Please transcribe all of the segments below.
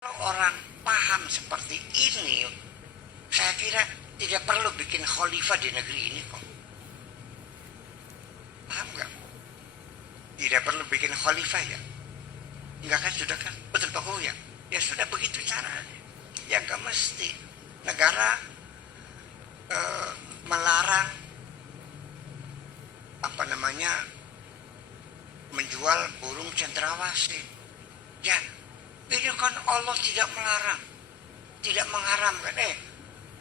Kalau orang paham seperti ini, saya kira tidak perlu bikin khalifah di negeri ini kok. Paham nggak? Tidak perlu bikin khalifah ya. Enggak kan, sudah kan? Betul Pak Kuya? Ya sudah begitu caranya. Ya nggak mesti. Negara melarang menjual burung cendrawasih. Ya, ini kan Allah tidak melarang, tidak mengharamkan.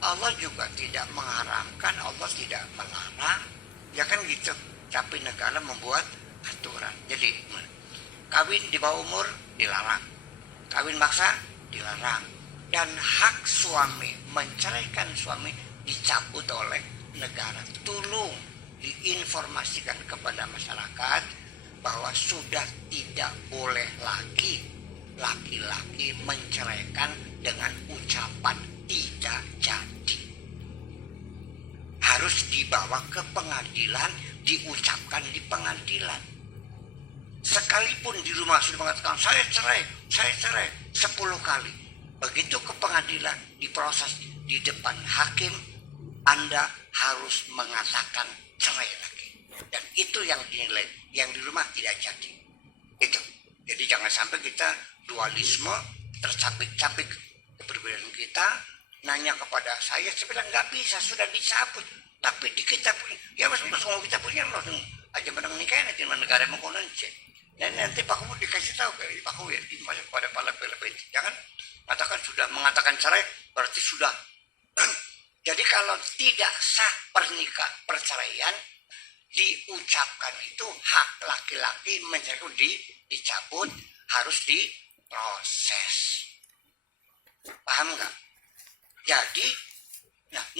Allah juga tidak mengharamkan, Allah tidak melarang. Ya kan gitu. Tapi negara membuat aturan. Jadi kawin di bawah umur dilarang, kawin maksa dilarang, dan hak suami menceraikan suami dicabut oleh negara. Tolong diinformasikan kepada masyarakat bahwa sudah tidak boleh lagi laki-laki menceraikan dengan ucapan tidak jadi. Harus dibawa ke pengadilan, diucapkan di pengadilan. Sekalipun di rumah sudah mengatakan saya cerai 10 kali. Begitu ke pengadilan, diproses di depan hakim, Anda harus mengatakan cerai lagi. Dan itu yang dinilai, yang di rumah tidak jadi. Itu. Jadi jangan sampai kita dualisme, tercapik-capik keberbedaan kita, nanya kepada saya bilang nggak bisa, sudah dicabut. Tapi di kita punya, ya semua kita punya loh, aja menang nikah nanti negara mau kononce. Dan nanti Pak Kubu dikasih tahu ke Pak Kubu ya, pada para PLP. Jangan katakan sudah mengatakan cerai berarti sudah. Jadi kalau tidak sah perceraian, diucapkan itu hak laki-laki menceraikan dicabut, harus diproses. Paham nggak? Jadi,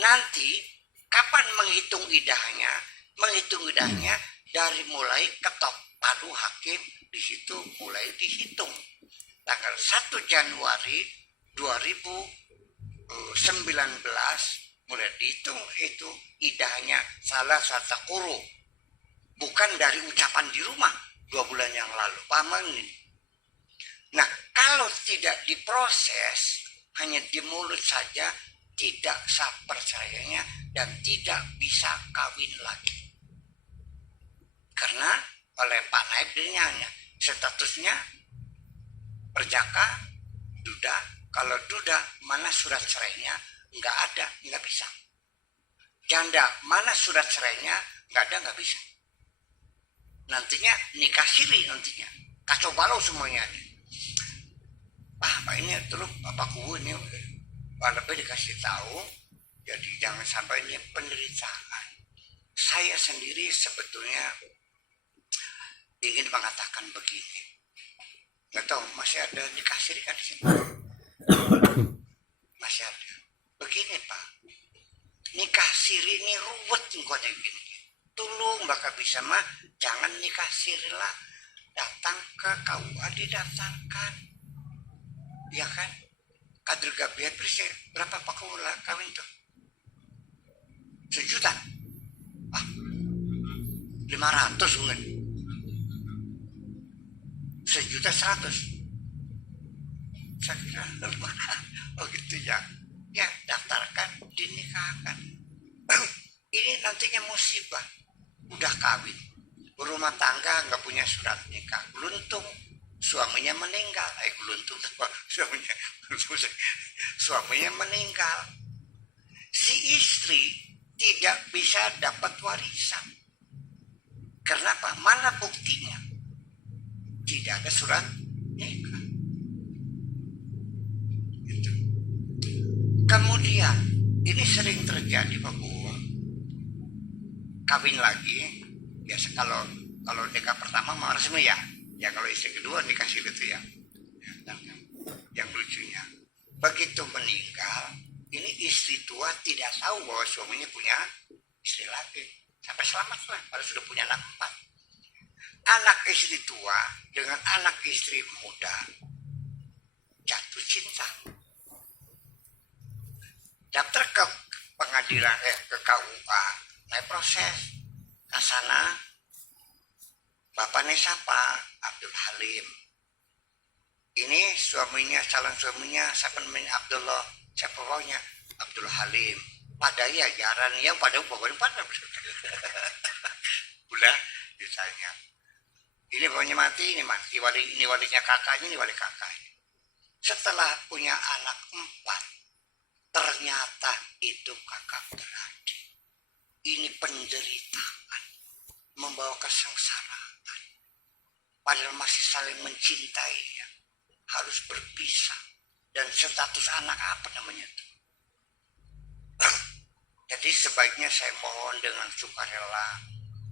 nanti kapan menghitung idahnya? Menghitung idahnya dari mulai ketok palu hakim, di situ mulai dihitung. Tanggal 1 Januari 2019 mulai dihitung itu idahnya salah satu kuru. Bukan dari ucapan di rumah 2 bulan yang lalu. Paham ini? Nah, kalau tidak diproses, hanya di mulut saja, tidak sah perceraiannya dan tidak bisa kawin lagi. Karena oleh Pak Naib dirinya statusnya perjaka, duda. Kalau duda, mana surat cerainya? Nggak ada, nggak bisa. Janda, mana surat cerainya? Nggak ada, nggak bisa. Nantinya nikah siri nantinya. Kacau balau semuanya. Pak ini terus Bapak Kubu ini lebih dikasih tahu, jadi jangan sampai ini penderitaan. Saya sendiri sebetulnya ingin mengatakan begini. Nggak tahu masih ada nikah siri kan di sini? Masih ada. Begini Pak, nikah siri ini ruwet engkau gini. Tolong bakal bisa mah jangan nikah siri lah, datang ke KUA didatangkan, ya kan? Kader Gabriel berapa Pak Kula kawin tuh? 1 juta? 500 mungkin. 1.100.000. Saya kira oh gitu ya. Ya daftarkan, dinikahkan. Ini nantinya musibah. Udah kawin, berumah tangga nggak punya surat nikah, beruntung suaminya meninggal. Suaminya meninggal. Si istri tidak bisa dapat warisan. Kenapa? Mana buktinya? Tidak ada surat nikah. Gitu. Kemudian ini sering terjadi Pak Bu. Kawin lagi, biasa kalau nikah pertama mau resmi ya. Ya kalau istri kedua nikah siri itu ya. Yang lucunya, begitu meninggal, ini istri tua tidak tahu bahwa suaminya punya istri lagi. Sampai selamat lah, kalau sudah punya anak 4. Anak istri tua dengan anak istri muda jatuh cinta. Daftar ke pengadilan, ke KUA, naik proses ke sana. Bapaknya siapa? Abdul Halim. ini suaminya, calon suaminya siapa namanya, Abdullah, siapa pokoknya Abdul Halim, pada ya jaran yang pada pokoknya pada udah ditanya, ini pokoknya mati, ini mati, ini walinya kakaknya, ini wali kakaknya. Setelah punya anak 4, ternyata itu kakak beradik. Ini penderitaan, membawa kesengsaraan. Padahal masih saling mencintainya, harus berpisah. Dan status anak apa namanya itu? Jadi sebaiknya saya mohon dengan sukarela,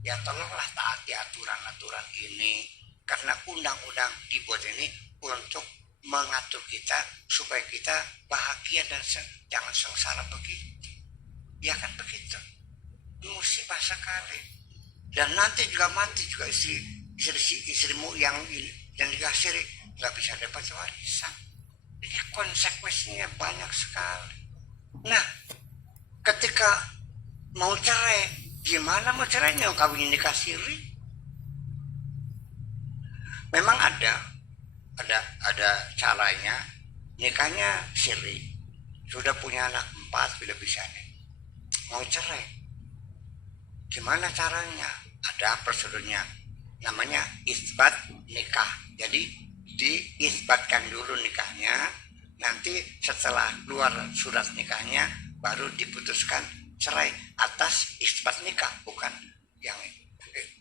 ya tolonglah taati aturan-aturan ini. Karena undang-undang dibuat ini untuk mengatur kita supaya kita bahagia dan jangan sengsara begitu. Ya kan begitu. Musibah sekali. Dan nanti juga mati juga istrimu yang dikasih nggak bisa dapat warisan. Ini konsekuensinya banyak sekali. Nah, ketika mau cerai, gimana mau cerainya? Kawin nikah siri. Memang ada caranya, nikahnya siri, sudah punya anak 4 sudah bisa nih, mau cerai gimana caranya? Ada prosedurnya, namanya isbat nikah. Jadi diisbatkan dulu nikahnya, nanti setelah keluar surat nikahnya baru diputuskan cerai atas isbat nikah, bukan yang